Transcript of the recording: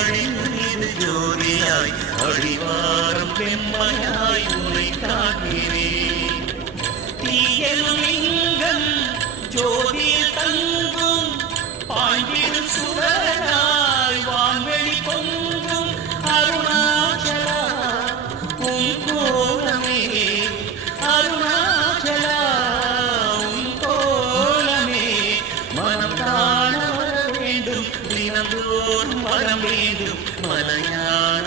அழிந்து ஜோதியாய் அடிவாரம் பெண்மையாய் உன்னை காக்கிறேன். தீயலிங்கம் ஜோதியில் தங்கும் பாண்டிடும் சுடராய் வான்வெளி பொங்கும் அருணாச்சலா உன் கோலமே, அருணாச்சலா உன் கோலமே. மனம் காண வர வேண்டும், தினந்தோறும் வர வேண்டும், மலையான